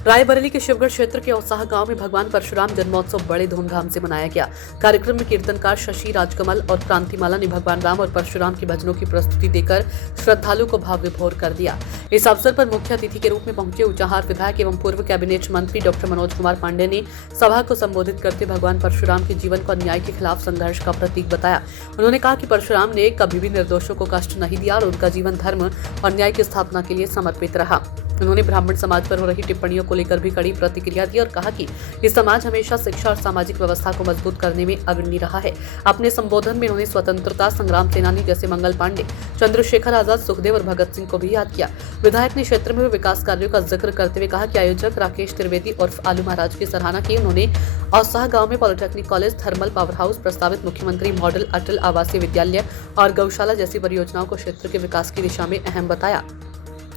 रायबरेली के शिवगढ़ क्षेत्र के औसाहा गांव में भगवान परशुराम जन्मोत्सव बड़े धूमधाम से मनाया गया। कार्यक्रम में कीर्तनकार शशि राजकमल और क्रांतिमाला ने भगवान राम और परशुराम के भजनों की प्रस्तुति देकर श्रद्धालु को भाव विभोर कर दिया। इस अवसर पर मुख्य अतिथि के रूप में पहुंचे ऊंचाहार विधायक एवं पूर्व कैबिनेट मंत्री डॉक्टर मनोज कुमार पांडे ने सभा को संबोधित करते भगवान परशुराम के जीवन को अन्याय के खिलाफ संघर्ष का प्रतीक बताया। उन्होंने कहा कि परशुराम ने कभी भी निर्दोषों को कष्ट नहीं दिया और उनका जीवन धर्म और न्याय की स्थापना के लिए समर्पित रहा। उन्होंने ब्राह्मण समाज पर हो रही टिप्पणियों को लेकर भी कड़ी प्रतिक्रिया दी और कहा कि ये समाज हमेशा शिक्षा और सामाजिक व्यवस्था को मजबूत करने में अग्रणी रहा है। अपने संबोधन में उन्होंने स्वतंत्रता संग्राम सेनानी जैसे मंगल पांडे, चंद्रशेखर आजाद, सुखदेव और भगत सिंह को भी याद किया। विधायक ने क्षेत्र में विकास कार्यों का जिक्र करते हुए कहा कि आयोजक राकेश त्रिवेदी उर्फ आलू महाराज की सराहना की। उन्होंने औसाहा गांव में polytechnic college, thermal power house, प्रस्तावित मुख्यमंत्री मॉडल अटल आवासीय विद्यालय और गौशाला जैसी परियोजनाओं को क्षेत्र के विकास की दिशा में अहम बताया।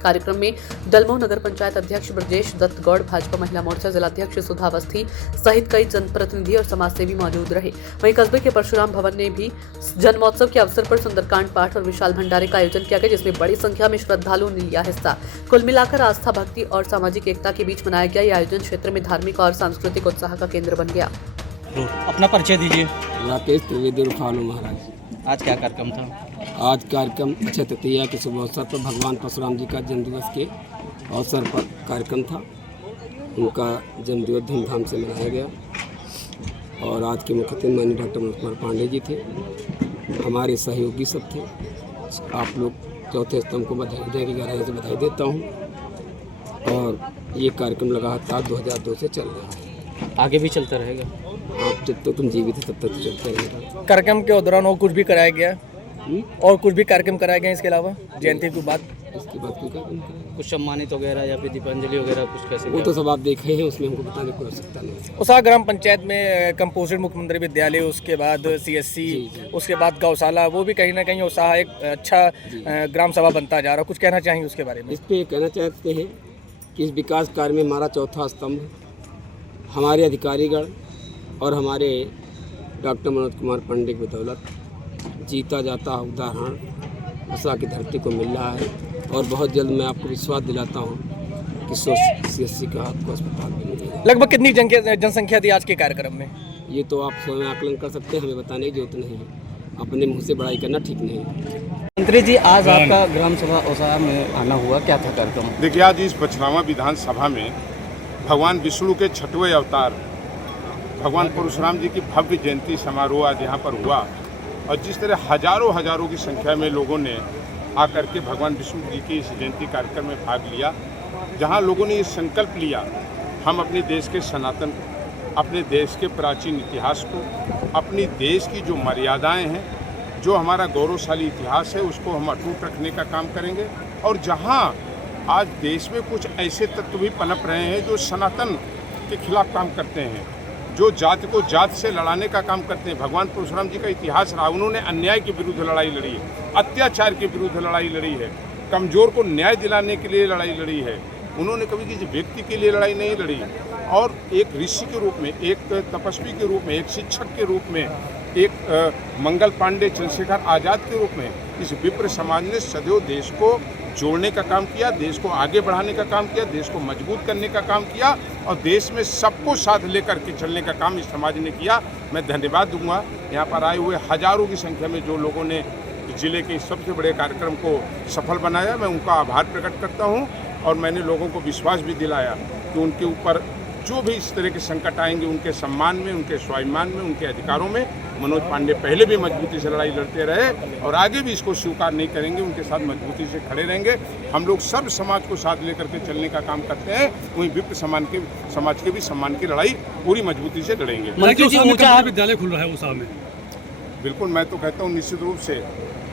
कार्यक्रम में डलमऊ नगर पंचायत अध्यक्ष ब्रजेश दत्त गौड़, भाजपा महिला मोर्चा जिलाध्यक्ष सुधा अवस्थी सहित कई जनप्रतिनिधि और समाजसेवी मौजूद रहे। वहीं कस्बे के परशुराम भवन ने भी जन्मोत्सव के अवसर पर सुंदरकांड पाठ और विशाल भंडारे का आयोजन किया गया, जिसमें बड़ी संख्या में श्रद्धालुओं ने लिया हिस्सा। कुल मिलाकर आस्था, भक्ति और सामाजिक एकता के बीच मनाया गया यह आयोजन क्षेत्र में धार्मिक और सांस्कृतिक उत्साह का केंद्र बन गया। अपना परिचय दीजिए। राकेश त्रिवेदी उर्फ आलू महाराज। आज क्या कार्यक्रम था? आज कार्यक्रम अक्षय तृतीया के शुभ अवसर पर भगवान परशुराम जी का जन्मदिवस के अवसर पर कार्यक्रम था। उनका जन्मदिवस धूमधाम से मनाया गया और आज के मुख्य अतिथि माननीय डॉक्टर मनोज कुमार पांडे जी थे। हमारे सहयोगी सब थे। आप लोग चौथे स्तंभ को बधाई देंगे, गहराई से बधाई देता हूँ। और ये कार्यक्रम लगातार 2002 से चल रहा है, आगे भी चलता रहेगा। आप जब तक तुम जीवित है तब तक तो चलता रहेगा। कार्यक्रम के दौरान और कुछ भी कराया गया और कुछ भी कार्यक्रम कराए गए इसके अलावा जयंती के बाद इसके बाद कोई कार्यक्रम करेंगे? कुछ सम्मानित वगैरह या फिर दीपांजलि वगैरह कुछ कैसे? वो तो सब आप देखे हैं, उसमें हमको बताने की आवश्यकता नहीं। औसाहा ग्राम पंचायत में कंपोजिट मुख्यमंत्री विद्यालय, उसके बाद CSC, उसके बाद गौशाला, वो भी कहीं ना कहीं औसाहा एक अच्छा ग्राम सभा बनता जा रहा है। कुछ कहना चाहेंगे उसके बारे में? इस पर कहना चाहते हैं कि इस विकास कार्य में हमारा चौथा स्तंभ हमारे अधिकारीगण और हमारे डॉक्टर मनोज कुमार पांडे की बदौलत जीता जाता उदाहरण औसाहा की धरती को मिल रहा है। और बहुत जल्द मैं आपको विश्वास दिलाता हूँ कि CSC का आपको अस्पताल भी मिलेगा। लगभग कितनी जनसंख्या थी आज के कार्यक्रम में? ये तो आप स्वयं आकलन कर सकते हैं, हमें बताने की जरूरत नहीं है। अपने मुँह से बड़ाई करना ठीक नहीं है। मंत्री जी, आज आपका ग्राम सभा औसाहा में आना हुआ, क्या था कार्यक्रम? देखिए, आज इस बछरावा विधानसभा में भगवान विष्णु के 6वें अवतार भगवान परशुराम जी की भव्य जयंती समारोह आज यहाँ पर हुआ। और जिस तरह हजारों की संख्या में लोगों ने आकर के भगवान विष्णु जी की इस जयंती कार्यक्रम में भाग लिया, जहाँ लोगों ने ये संकल्प लिया, हम अपने देश के सनातन को, अपने देश के प्राचीन इतिहास को, अपनी देश की जो मर्यादाएं हैं, जो हमारा गौरवशाली इतिहास है, उसको हम अटूट रखने का काम करेंगे। और जहाँ आज देश में कुछ ऐसे तत्व भी पनप रहे हैं जो सनातन के खिलाफ काम करते हैं, जो जाति को जात से लड़ाने का काम करते हैं। भगवान परशुराम जी का इतिहास रहा, उन्होंने अन्याय के विरुद्ध लड़ाई लड़ी है, अत्याचार के विरुद्ध लड़ाई लड़ी है, कमज़ोर को न्याय दिलाने के लिए लड़ाई लड़ी है। उन्होंने कभी किसी व्यक्ति के लिए लड़ाई नहीं लड़ी। और एक ऋषि के रूप में, एक तपस्वी के रूप में, एक शिक्षक के रूप में, एक मंगल पांडे, चंद्रशेखर आज़ाद के रूप में इस विप्र समाज ने सदैव देश को जोड़ने का काम किया, देश को आगे बढ़ाने का काम किया, देश को मजबूत करने का काम किया और देश में सबको साथ लेकर के चलने का काम इस समाज ने किया। मैं धन्यवाद दूंगा यहाँ पर आए हुए हजारों की संख्या में जो लोगों ने जिले के सबसे बड़े कार्यक्रम को सफल बनाया, मैं उनका आभार प्रकट करता हूँ। और मैंने लोगों को विश्वास भी दिलाया कि उनके ऊपर जो भी इस तरह के संकट आएंगे, उनके सम्मान में, उनके स्वाभिमान में, उनके अधिकारों में मनोज पांडे पहले भी मजबूती से लड़ाई लड़ते रहे और आगे भी इसको स्वीकार नहीं करेंगे, उनके साथ मजबूती से खड़े रहेंगे। हम लोग सब समाज को साथ लेकर के चलने का काम करते हैं, वहीं विप्र समाज के भी सम्मान की लड़ाई पूरी मजबूती से लड़ेंगे। विद्यालय खुल रहा है औसाहा में। बिल्कुल, मैं तो कहता हूँ निश्चित रूप से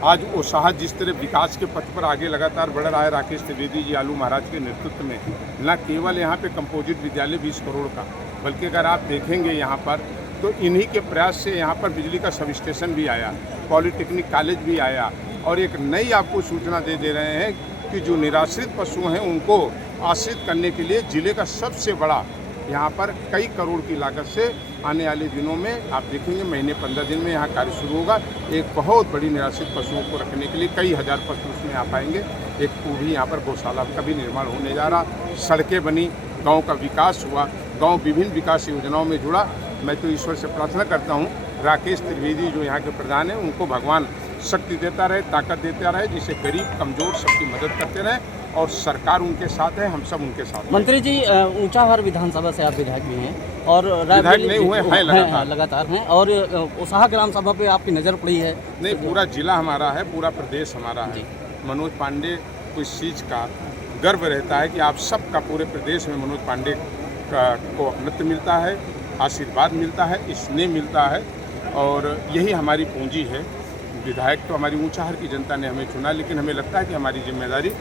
आज औसाहा जिस तरह विकास के पथ पर आगे लगातार बढ़ रहा है, राकेश त्रिवेदी जी, आलू महाराज के नेतृत्व में, न केवल यहाँ पे कंपोजिट विद्यालय 20 करोड़ का, बल्कि अगर आप देखेंगे यहाँ पर तो इन्हीं के प्रयास से यहाँ पर बिजली का सब स्टेशन भी आया, पॉलिटेक्निक कॉलेज भी आया। और एक नई आपको सूचना दे रहे हैं कि जो निराश्रित पशु हैं उनको आश्रित करने के लिए जिले का सबसे बड़ा यहाँ पर कई करोड़ की लागत से आने वाले दिनों में आप देखेंगे महीने 15 दिन में यहाँ कार्य शुरू होगा। एक बहुत बड़ी निराश्रित पशुओं को रखने के लिए कई हज़ार पशु उसमें आ पाएंगे। एक पूरी यहाँ पर गौशाला का भी निर्माण होने जा रहा, सड़कें बनी, गांव का विकास हुआ, गांव विभिन्न विकास योजनाओं में जुड़ा। मैं तो ईश्वर से प्रार्थना करता हूं राकेश त्रिवेदी जो यहाँ के प्रधान हैं उनको भगवान शक्ति देता रहे, ताकत देता रहे, जिससे गरीब कमजोर सबकी मदद करते रहे और सरकार उनके साथ है, हम सब उनके साथ हैं। मंत्री जी ऊंचाहार विधानसभा से आप विधायक भी हैं और विधायक नहीं हुए हैं, लगातार हैं और उसाहा ग्राम सभा पे आपकी नज़र पड़ी है। नहीं, पूरा जिला हमारा है, पूरा प्रदेश हमारा है। मनोज पांडे को इस चीज़ का गर्व रहता है कि आप सबका पूरे प्रदेश में मनोज पांडे को अपनत्व मिलता है, आशीर्वाद मिलता है, स्नेह मिलता है और यही हमारी पूंजी है। विधायक तो हमारी ऊंचाहार की जनता ने हमें चुना, लेकिन हमें लगता है कि हमारी जिम्मेदारी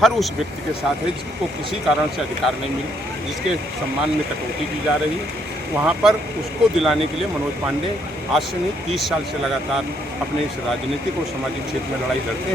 हर उस व्यक्ति के साथ है जिसको किसी कारण से अधिकार नहीं मिल, जिसके सम्मान में कटौती की जा रही है, वहाँ पर उसको दिलाने के लिए मनोज पांडे आज से नहीं 30 साल से लगातार अपने इस राजनीतिक और सामाजिक क्षेत्र में लड़ाई लड़ते हैं।